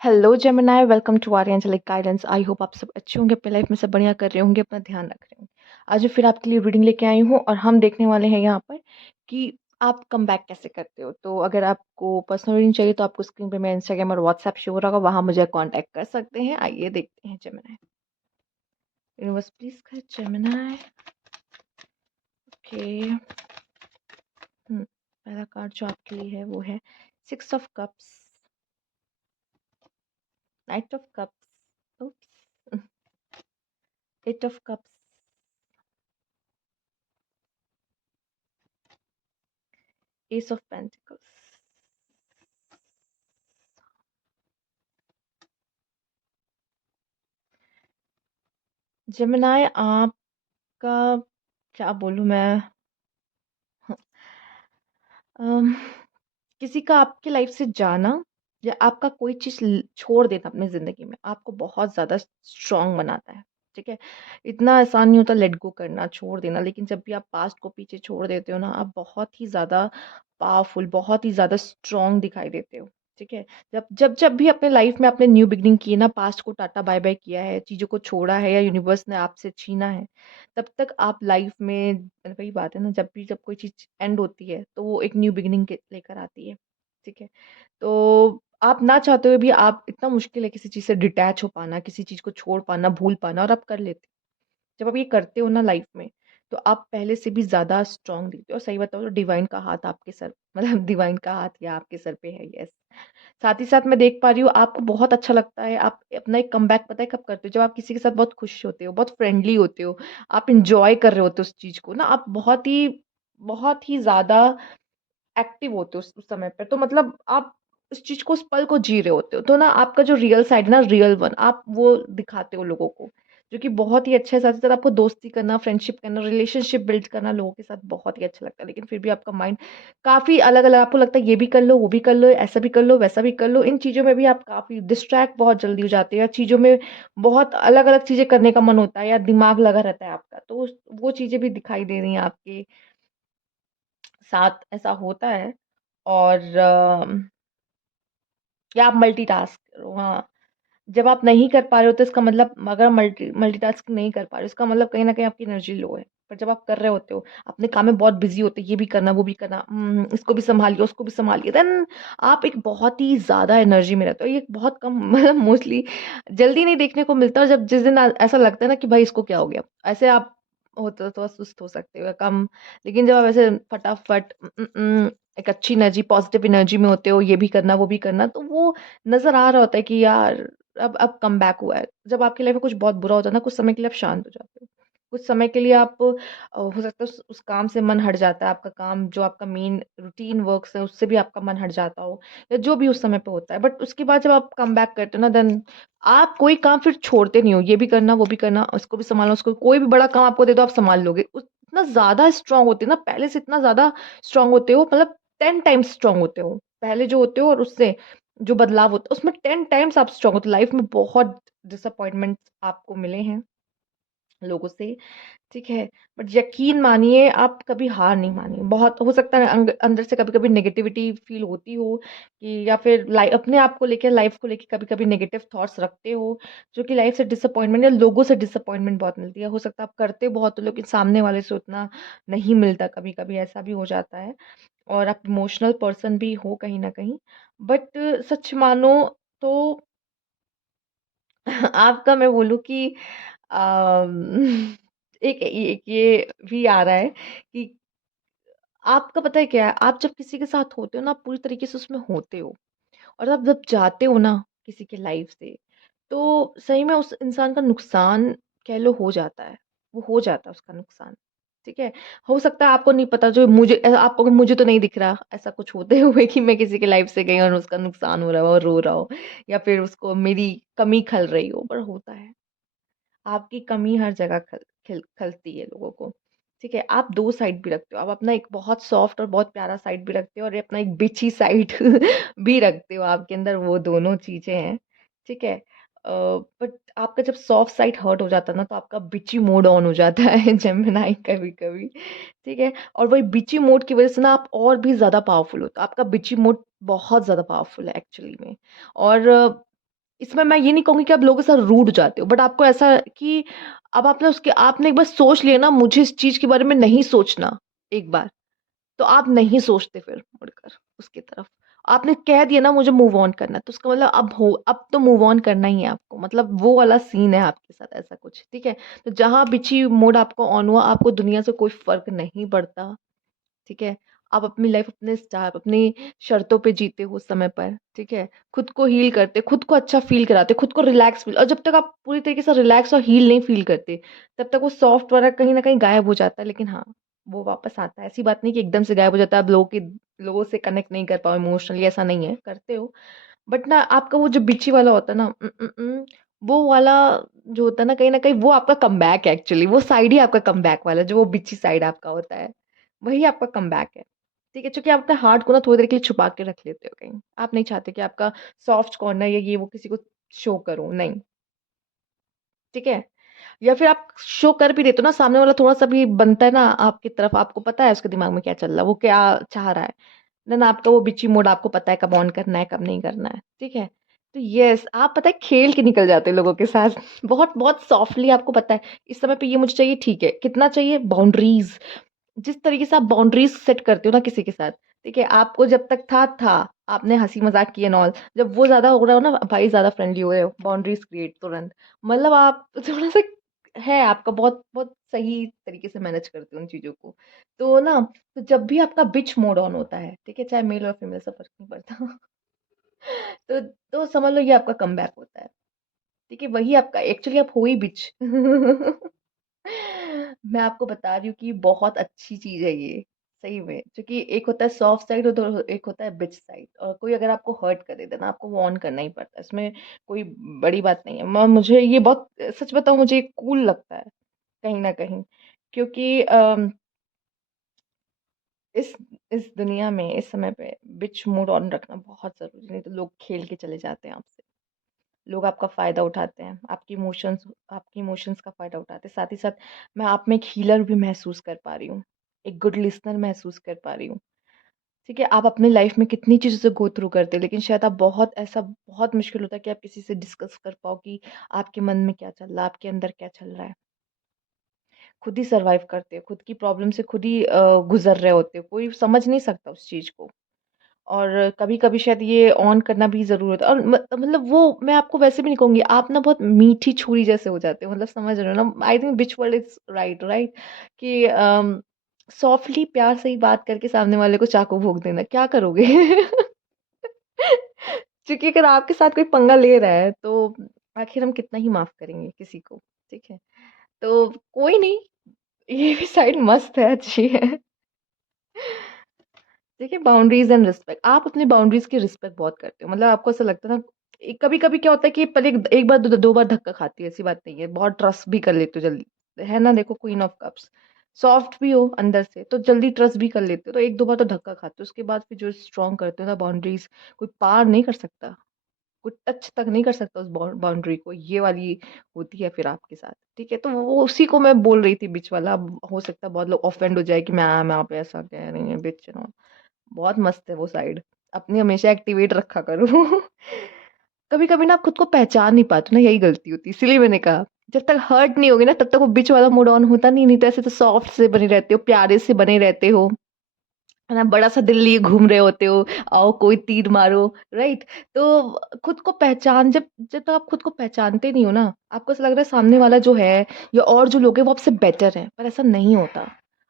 Hello Gemini, welcome to our angelic guidance. I hope आप सब अच्छे होंगे, अपनी लाइफ में सब बढ़िया कर रहे होंगे, अपना ध्यान रख रहे होंगे। आज मैं फिर आपके लिए रीडिंग लेके आई हूँ और हम देखने वाले हैं यहाँ पर कि आप कम बैक कैसे करते हो। तो अगर आपको पर्सनल रीडिंग चाहिए तो आपको स्क्रीन पे मेरा इंस्टाग्राम और व्हाट्सएप शो हो रहा होगा, वहाँ मुझे कांटेक्ट कर सकते हैं। आइए देखते हैं जेमिनी। यूनिवर्स प्लीज कर जेमिनी। ओके। पहला कार्ड जो आपके लिए है वो है six of cups, knight of cups, eight of cups, ace of pentacles. Gemini आपका क्या बोलूँ मैं। अम, किसी का आपकी लाइफ से जाना या आपका कोई चीज छोड़ देना अपनी जिंदगी में आपको बहुत ज्यादा स्ट्रांग बनाता है। ठीक है। इतना आसान नहीं होता लेट गो करना, छोड़ देना, लेकिन जब भी आप पास्ट को पीछे छोड़ देते हो ना, आप बहुत ही ज्यादा पावरफुल, बहुत ही ज्यादा स्ट्रांग दिखाई देते हो। ठीक है। जब भी अपने लाइफ में आपने न्यू बिगनिंग की है ना, पास्ट को टाटा बाय बाय किया है, चीजों को छोड़ा है या यूनिवर्स ने आपसे छीना है, तब तक आप लाइफ में, वही बात है ना, जब कोई चीज एंड होती है तो वो एक न्यू बिगिनिंग लेकर आती है। ठीक है। तो आप ना चाहते हुए भी, आप, इतना मुश्किल है किसी चीज से डिटैच हो पाना, किसी चीज को छोड़ पाना, भूल पाना, और आप कर लेते हो। जब आप ये करते हो ना लाइफ में, तो आप पहले से भी ज्यादा स्ट्रांग दिखते हो। और सही बताओ तो डिवाइन का हाथ आपके सर, मतलब डिवाइन का हाथ या आपके सर पे है। यस। साथ ही साथ मैं देख पा रही हूँ आपको बहुत अच्छा लगता है, आप अपना एक कमबैक पता है कब करते हो, जब आप किसी के साथ बहुत खुश होते हो, बहुत फ्रेंडली होते हो, आप इंजॉय कर रहे होते हो उस चीज को ना, आप बहुत ही ज्यादा एक्टिव होते हो उस समय पर। तो मतलब आप उस चीज को, उस पल को जी रहे होते हो, तो ना आपका जो रियल साइड है ना, रियल वन, आप वो दिखाते हो लोगों को, जो कि बहुत ही अच्छा है। साथ ही साथ आपको दोस्ती करना, फ्रेंडशिप करना, रिलेशनशिप बिल्ड करना लोगों के साथ बहुत ही अच्छा लगता है, लेकिन फिर भी आपका माइंड काफी अलग अलग, आपको लगता है ये भी कर लो, वो भी कर लो, ऐसा भी कर लो, वैसा भी कर लो। इन चीजों में भी आप काफी डिस्ट्रैक्ट बहुत जल्दी हो जाते हो, या चीजों में बहुत अलग अलग चीजें करने का मन होता है, या दिमाग लगा रहता है आपका, तो वो चीजें भी दिखाई दे रही हैं आपके साथ, ऐसा होता है। और या आप मल्टीटास्क करो, हाँ। जब आप नहीं कर पा रहे हो तो इसका मतलब, अगर मल्टीटास्क नहीं कर पा रहे हो, इसका मतलब कहीं ना कहीं आपकी एनर्जी लो है। पर जब आप कर रहे होते हो, अपने काम में बहुत बिजी होते हो, ये भी करना, वो भी करना, इसको भी संभालिए, उसको भी संभालिए, देन आप एक बहुत ही ज्यादा एनर्जी में रहते हो। ये बहुत कम मतलब मोस्टली जल्दी नहीं देखने को मिलता। और जब जिस दिन ऐसा लगता है ना कि भाई इसको क्या हो गया, ऐसे आप होते हो, थोड़ा सुस्त हो सकते हो या कम। लेकिन जब आप ऐसे फटाफट एक अच्छी एनर्जी, पॉजिटिव एनर्जी में होते हो, ये भी करना, वो भी करना, तो वो नजर आ रहा होता है कि यार अब कम बैक हुआ है। जब आपकी लाइफ में कुछ बहुत बुरा होता है ना, कुछ समय के लिए आप शांत हो जाते हो, कुछ समय के लिए आप, हो सकता है उस काम से मन हट जाता है, आपका काम जो आपका मेन रूटीन वर्क्स है उससे भी आपका मन हट जाता हो, या जो भी उस समय पे होता है। बट उसके बाद जब आप कम बैक करते हो ना, देन आप कोई काम फिर छोड़ते नहीं हो, ये भी करना, वो भी करना, उसको भी संभालना, उसको कोई भी बड़ा काम आपको दे दो आप संभाल लोगे। इतना ज्यादा स्ट्रांग होते हो ना, पहले से इतना ज्यादा स्ट्रांग होते हो, मतलब 10 टाइम्स स्ट्रांग होते हो पहले जो होते हो, और उससे जो बदलाव होता है उसमें 10 टाइम्स आप स्ट्रांग होते हो। लाइफ में बहुत डिसअपॉइंटमेंट्स आपको मिले हैं लोगों से, ठीक है, बट यकीन मानिए आप कभी हार नहीं मानिए। बहुत हो सकता है अंदर से कभी कभी नेगेटिविटी फील होती हो, कि या फिर लाइफ, अपने आप को लेकर, लाइफ को लेकर कभी कभी नेगेटिव थॉट्स रखते हो, जो कि लाइफ से डिसअपॉइंटमेंट या लोगों से डिसअपॉइंटमेंट बहुत मिलती है। हो सकता है आप करते बहुत हो लेकिन सामने वाले से उतना नहीं मिलता, कभी कभी ऐसा भी हो जाता है। और आप इमोशनल पर्सन भी हो कहीं ना कहीं, बट सच मानो तो आपका, मैं बोलूँ कि अम, एक ये भी आ रहा है कि आपका पता है क्या है, आप जब किसी के साथ होते हो ना, आप पूरी तरीके से उसमें होते हो, और आप जब जाते हो ना किसी के लाइफ से, तो सही में उस इंसान का नुकसान कह लो हो जाता है, वो हो जाता है उसका नुकसान। ठीक है। हो सकता है आपको नहीं पता, जो मुझे, आपको, मुझे तो नहीं दिख रहा ऐसा कुछ होते हुए कि मैं किसी के लाइफ से गई और उसका नुकसान हो रहा हो और रो रहा हो, या फिर उसको मेरी कमी खल रही हो, पर होता है। आपकी कमी हर जगह खलती है लोगों को। ठीक है। आप दो साइड भी रखते हो, आप अपना एक बहुत सॉफ्ट और बहुत प्यारा साइड भी रखते हो, और ये अपना एक बिची साइड भी रखते हो, आपके अंदर वो दोनों चीजें हैं। ठीक है। बट आपका जब सॉफ्ट साइड हर्ट हो जाता है ना, तो आपका बिची मोड ऑन हो जाता है जेमिनाई, कभी कभी। ठीक है। और वही बिची मोड की वजह से ना आप और भी ज्यादा पावरफुल होते हो, आपका बिची मोड बहुत ज्यादा पावरफुल है एक्चुअली में। और इसमें मैं ये नहीं कहूँगी कि आप लोगों के साथ रूड हो जाते हो, बट आपको ऐसा कि अब आपने एक बार सोच लिया ना मुझे इस चीज़ के बारे में नहीं सोचना एक बार, तो आप नहीं सोचते फिर मुड़कर उसकी तरफ। आपने कह दिया ना मुझे मूव ऑन करना है, तो उसका मतलब अब तो मूव ऑन करना ही है आपको, मतलब वो वाला सीन है आपके साथ ऐसा कुछ, ठीक है? तो जहाँ बिच्छी मोड आपको ऑन हुआ, आपको दुनिया से कोई फ़र्क नहीं पड़ता। ठीक है? आप अपनी लाइफ़ अपने स्टाइल अपनी शर्तों पे जीते हो उस समय पर, ठीक है? खुद को हील करते, खुद को अच्छा फ़ील कराते, खुद को रिलैक्स फ़ील और जब तक आप पूरी तरीके से रिलैक्स और हील नहीं फ़ील करते, तब तक वो सॉफ्ट वाला कहीं न कहीं गायब हो जाता है। लेकिन हाँ, वो वापस आता है। ऐसी बात नहीं कि एकदम से गायब हो जाता है, आप लोगों से कनेक्ट नहीं कर पाओ इमोशनली, ऐसा नहीं है, करते हो। बट ना आपका वो जो बिची वाला होता है ना वो वाला जो होता है ना कहीं न कहीं वो आपका कमबैक है एक्चुअली, वो साइड ही आपका कमबैक वाला है, जो वो बिची साइड आपका होता है, वही आपका कमबैक है। ठीक है? चूँकि आप अपने हार्ट को ना थोड़ी देर के लिए छुपा के रख लेते हो कहीं। आप नहीं चाहते कि आपका सॉफ्ट कॉर्नर या ये वो किसी को शो करो, नहीं। ठीक है? या फिर आप शो कर भी देते हो ना, सामने वाला थोड़ा-सा भी बनता है ना आपकी तरफ, आपको पता है उसके दिमाग में क्या चल रहा है, वो क्या चाह रहा है। देन आपका वो बिची मोड आपको पता है कब ऑन करना है, कब नहीं करना है, ठीक है? तो येस, आप पता है खेल के निकल जाते हो लोगों के साथ बहुत बहुत सॉफ्टली आपको पता है, इस समय पे ये मुझे चाहिए ठीक है, कितना चाहिए बाउंड्रीज़ जिस तरीके से आप बाउंड्रीज़ सेट करते हो ना किसी के साथ, ठीक है? आपको जब तक था, आपने हँसी-मज़ाक की एंड ऑल, जब वो ज़्यादा हो रहा हो ना भाई ज़्यादा फ्रेंडली हो रहे हो, बाउंड्रीज़ क्रिएट तुरंत। मतलब आप थोड़ा-सा है आपका बहुत बहुत सही तरीके से मैनेज करते हो उन चीज़ों को। तो ना तो जब भी आपका बिच मोड ऑन होता है, ठीक है? चाहे मेल और फीमेल ऐसा फ़र्क नहीं पड़ता। तो समझ लो ये आपका कमबैक होता है। ठीक है? वही आपका एक्चुअली आप हो ही बिच। मैं आपको बता रही हूँ कि बहुत अच्छी चीज़ है ये, सही में। क्योंकि एक होता है सॉफ्ट साइड और एक होता है बिच साइड और कोई अगर आपको हर्ट कर देता है ना, आपको वो ऑन करना ही पड़ता है। इसमें कोई बड़ी बात नहीं है। म मुझे ये बहुत सच बताऊँ मुझे ये कूल लगता है, कहीं न कहीं। क्योंकि इस इस दुनिया में, इस समय पे बिच मोड ऑन रखना बहुत ज़रूरी है, नहीं तो लोग खेल के चले जाते हैं आपसे। लोग आपका फ़ायदा उठाते हैं, आपकी इमोशंस का फ़ायदा उठाते हैं। साथ ही साथ मैं आप में एक हीलर भी महसूस कर पा रही हूँ, एक गुड लिस्टनर महसूस कर पा रही हूँ। ठीक है, आप अपनी लाइफ़ में कितनी चीज़ों से गो थ्रू करते हो, लेकिन शायद आप बहुत मुश्किल होता है कि आप किसी से डिस्कस कर पाओ कि आपके मन में क्या चल रहा है, आपके अंदर क्या चल रहा है। खुद ही सर्वाइव करते हो, खुद की प्रॉब्लम से खुद ही गुज़र रहे होते हो, कोई समझ नहीं सकता उस चीज़ को। और कभी-कभी शायद ये ऑन करना भी ज़रूरत है और मतलब वो मैं आपको वैसे भी नहीं कहूँगी, आप ना बहुत मीठी छुरी जैसे हो जाते हो, मतलब समझ रहे हो ना? I think which word is right, right? कि सॉफ्टली प्यार से ही बात करके सामने वाले को चाकू भोंक देना, क्या करोगे? क्योंकि अगर आपके साथ कोई पंगा ले रहा है, तो आखिर हम कितना ही माफ़ करेंगे किसी को, ठीक है? तो कोई नहीं, ये भी साइड मस्त है, अच्छी है। देखिए बाउंड्रीज़ एंड रिस्पेक्ट आप अपनी बाउंड्रीज़ की रिस्पेक्ट बहुत करते हो। मतलब आपको ऐसा लगता है ना कभी-कभी क्या होता है कि पहले एक बार दो बार धक्का खाती है, ऐसी बात नहीं है। बहुत ट्रस्ट भी कर लेते हो जल्दी। है ना देखो क्वीन ऑफ कप्स, सॉफ्ट भी हो अंदर से तो जल्दी ट्रस्ट भी कर लेते हो। तो 1-2 बार तो धक्का खाते हो, उसके बाद फिर जो स्ट्रॉन्ग करते हो ना बाउंड्रीज़ कोई पार नहीं कर सकता। कोई टच तक नहीं कर सकता उस बाउंड्री को, ये वाली होती है फिर आपके साथ, ठीक है? तो वो उसी को मैं बोल रही थी बीच वाला। अब हो सकता है बहुत लोग ऑफेंड हो जाए कि मैम आप ऐसा कह रही हैं बिच एंड ऑल। बहुत मस्त है वो साइड, अपनी हमेशा एक्टिवेट रखा करो। कभी-कभी ना आप खुद को पहचान नहीं पाते ना, यही गलती होती है, इसीलिए मैंने कहा, जब तक हर्ट नहीं होगे ना तब तक वो बीच वाला मूड ऑन होता नहीं, नहीं तो ऐसे तो सॉफ्ट से बने रहते हो, प्यारे से बने रहते हो, है ना? बड़ा-सा दिल लिए घूम रहे होते हो, आओ कोई तीर मारो, राइट? तो खुद को पहचान जब तक आप खुद को पहचानते नहीं हो ना, आपको ऐसा लग रहा है सामने वाला जो है या और जो लोग हैं वो आपसे बेटर हैं, पर ऐसा नहीं होता।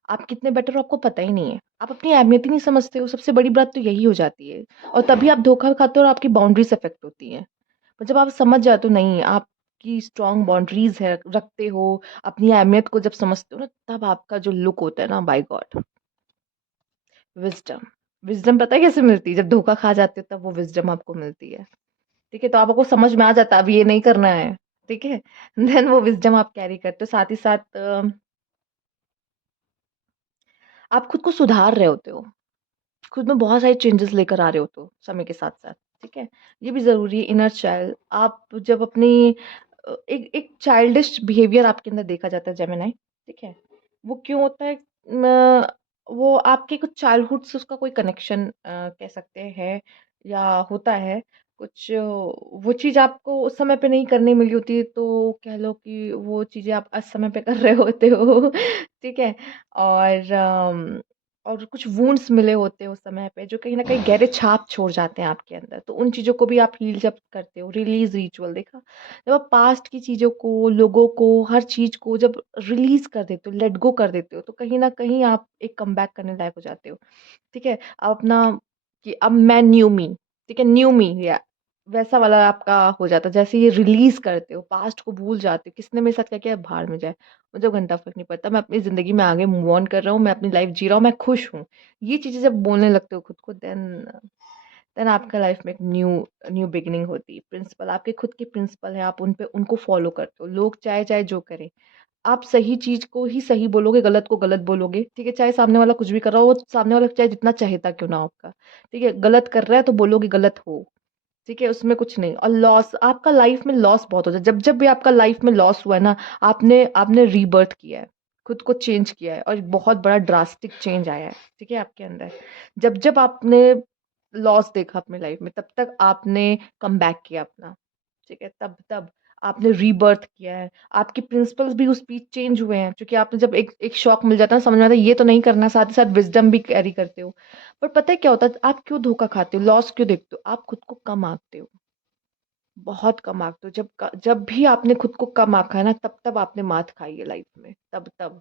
आप कितने बेटर हो आपको पता ही नहीं है। आप अपनी अहमियत ही नहीं समझते हो, सबसे बड़ी बात तो यही हो जाती है और तभी आप धोखा खाते हो और आपकी बाउंड्रीज़ अफ़ेक्ट होती हैं। पर जब आप समझ जाते हो नहीं, आपकी स्ट्रॉन्ग बाउंड्रीज़ है, रखते हो, अपनी अहमियत को जब समझते हो ना, तब आपका जो लुक होता है ना, बाय गॉड विज़डम। विज़डम पता है कैसे मिलती है? जब धोखा खा जाते हो तब वो विज़डम आपको मिलती है। ठीक है? तो आपको समझ में आ जाता है अब ये नहीं करना है। ठीक है? देन वो विज़डम आप कैरी करते हो। साथ ही साथ आप खुद को सुधार रहे होते हो। खुद में बहुत सारे चेंजेस लेकर आ रहे होते हो समय के साथ-साथ। ठीक है? ये भी ज़रूरी है इनर चाइल्ड आप जब अपनी एक एक चाइल्डिश बिहेवियर आपके अंदर देखा जाता है जेमिनी। ठीक है? वो क्यों होता है? म वो आपके कुछ चाइल्डहुड से उसका कोई कनेक्शन कह सकते हैं या होता है। कुछ वो चीज़ आपको उस समय पे नहीं करने मिली होती है, तो कह लो कि वो चीज़ें आप असमय पे कर रहे होते हो, ठीक है? और और कुछ वुंड्स मिले होते हैं उस समय पे जो कहीं न कहीं गहरे छाप छोड़ जाते हैं आपके अंदर, तो उन चीज़ों को भी आप हील जब करते हो, रिलीज़ रिचुअल देखा? जब आप पास्ट की चीज़ों को, लोगों को, हर चीज़ को जब रिलीज़ कर देते हो, लेट गो कर देते हो, तो कहीं न कहीं आप एक कमबैक करने लायक हो जाते हो। ठीक है? आप अपना कि अब मैं न्यू मी, ठीक है? न्यू मी या वैसा वाला आपका हो जाता है। जैसे ये रिलीज़ करते हो, पास्ट को भूल जाते हो, किसने मेरे साथ क्या किया भाड़ में जाए, मुझे घंटा फ़र्क नहीं पड़ता, मैं अपनी ज़िंदगी में आगे मूव ऑन कर रहा हूँ, मैं अपनी लाइफ़ जी रहा हूँ, मैं खुश हूँ। ये चीज़ें जब बोलने लगते हो खुद को देन आपका लाइफ़ में एक न्यू न्यू बिगिनिंग होती है। प्रिंसिपल आपके खुद के प्रिंसिपल हैं, आप उन पे उनको फ़ॉलो करते हो। लोग चाहे-चाहे जो करें, आप सही चीज़ को ही सही बोलोगे, गलत को गलत बोलोगे, ठीक है? चाहे सामने वाला कुछ भी कर रहा हो, वो सामने वाला चाहे जितना चाहेता क्यों ना हो आपका, ठीक है? गलत कर रहा है तो बोलोगे गलत हो, ठीक है? उसमें कुछ नहीं और लॉस आपका लाइफ़ में लॉस बहुत होता है। जब-जब भी आपका लाइफ़ में लॉस हुआ है ना, आपने आपने रीबर्थ किया है, खुद को चेंज किया है और एक बहुत बड़ा ड्रास्टिक चेंज आया है, ठीक है? आपके अंदर। जब-जब आपने लॉस देखा अपनी लाइफ़ में, तब तक आपने कमबैक किया अपना। ठीक है? तब आपने रीबर्थ किया है। आपके प्रिंसिपल्स भी उस बीच चेंज हुए हैं, क्योंकि आपने जब एक एक शॉक मिल जाता है ना, समझ में आता है ये तो नहीं करना, साथ ही साथ विज़डम भी कैरी करते हो। पर पता है क्या होता है, आप क्यों धोखा खाते हो, लॉस क्यों देखते हो? आप खुद को कम आँकते हो, बहुत कम आँकते हो। जब भी आपने खुद को कम आँका है ना, तब आपने मात खाई है लाइफ़ में, तब।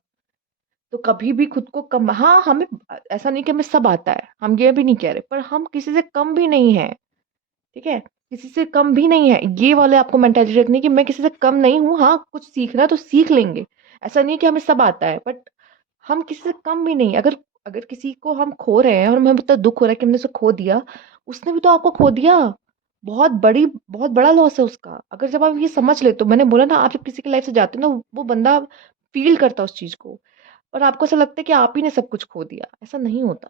तो कभी भी खुद को कम हाँ, हमें ऐसा नहीं कि हमें सब आता है, हम ये भी नहीं कह रहे, पर हम किसी से कम भी नहीं हैं। ठीक है? किसी से कम भी नहीं है। ये वाले आपको मेंटालिटी रखनी है कि मैं किसी से कम नहीं हूँ, हाँ, कुछ सीखना है तो सीख लेंगे। ऐसा नहीं है कि हमें सब आता है, बट हम किसी से कम भी नहीं। अगर अगर किसी को हम खो रहे हैं और हमें इतना दुःख हो रहा है कि हमने उसे खो दिया, उसने भी तो आपको खो दिया। बहुत बड़ा लॉस है उसका। अगर जब आप ये समझ लेते हो, मैंने बोला ना, आप जब किसी की लाइफ़ से जाते हो ना, वो बंदा फ़ील करता है उस चीज़ को और आपको ऐसा लगता है कि आप ही ने सब कुछ खो दिया। ऐसा नहीं होता।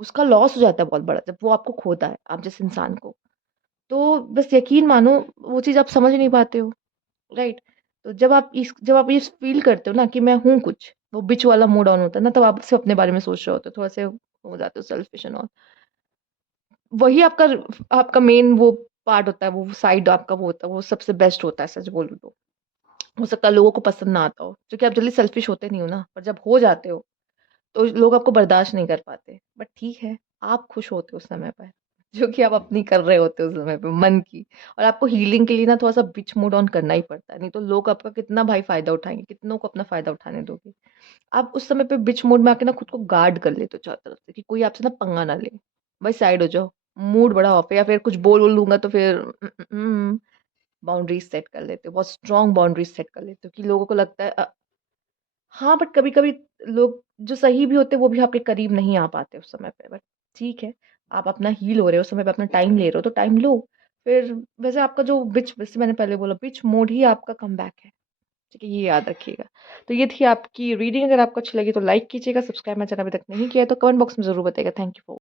उसका लॉस हो जाता है बहुत बड़ा, जब वो आपको खोता है, आप जैसे इंसान को। तो बस यकीन मानो, वो चीज़ आप समझ नहीं पाते हो, राइट? तो जब आप ये फ़ील करते हो ना कि मैं हूँ कुछ, वो बिच वाला मूड ऑन होता है ना, तब आप सिर्फ़ अपने बारे में सोच रहे होते हो, थोड़ा-से हो जाते हो सेल्फ़िश एंड ऑल। वही आपका मेन वो पार्ट होता है, वो साइड आपका वो होता है, वो सबसे बेस्ट होता है, सच बोलूँ तो। हो सकता है लोगों को पसंद ना आता हो, क्योंकि आप जल्दी सेल्फ़िश होते नहीं हो ना, पर जब हो जाते हो तो लोग आपको बर्दाश्त नहीं कर पाते। बट ठीक है, आप खुश होते हो उस समय पर, जो कि आप अपनी कर रहे होते हो उस समय पे मन की। और आपको हीलिंग के लिए ना थोड़ा-सा बिच मूड ऑन करना ही पड़ता है, नहीं तो लोग आपका कितना भाई फ़ायदा उठाएँगे, कितनों को अपना फ़ायदा उठाने दोगे। आप उस समय पे बिच मोड में आके ना खुद को गार्ड कर लेते हो चारों तरफ से कि कोई आपसे ना पंगा ना ले। भाई साइड हो जाओ, मूड बड़ा ऑफ है या फिर कुछ बोल-वोल दूँगा तो फिर बाउंड्रीज़ सेट कर लेते हो, बहुत स्ट्रॉन्ग बाउंड्रीज़ सेट कर लेते हो कि लोगों को लगता है हाँ, बट कभी-कभी लोग जो सही भी होते हैं, वो भी आपके करीब नहीं आ पाते उस समय पे, बट ठीक है, आप अपना हील हो रहे हो, उस समय पे अपना टाइम ले रहे हो, तो टाइम लो। फिर वैसे आपका जो जैसे मैंने पहले बोला, बिच मोड ही आपका कमबैक है, ठीक है? ये याद रखिएगा। तो ये थी आपकी रीडिंग, अगर आपको अच्छी लगी तो लाइक कीजिएगा, सब्सक्राइब मेरा चैनल अभी तक नहीं किया है तो कमेंट बॉक्स में ज़रूर बताइएगा। Thank you for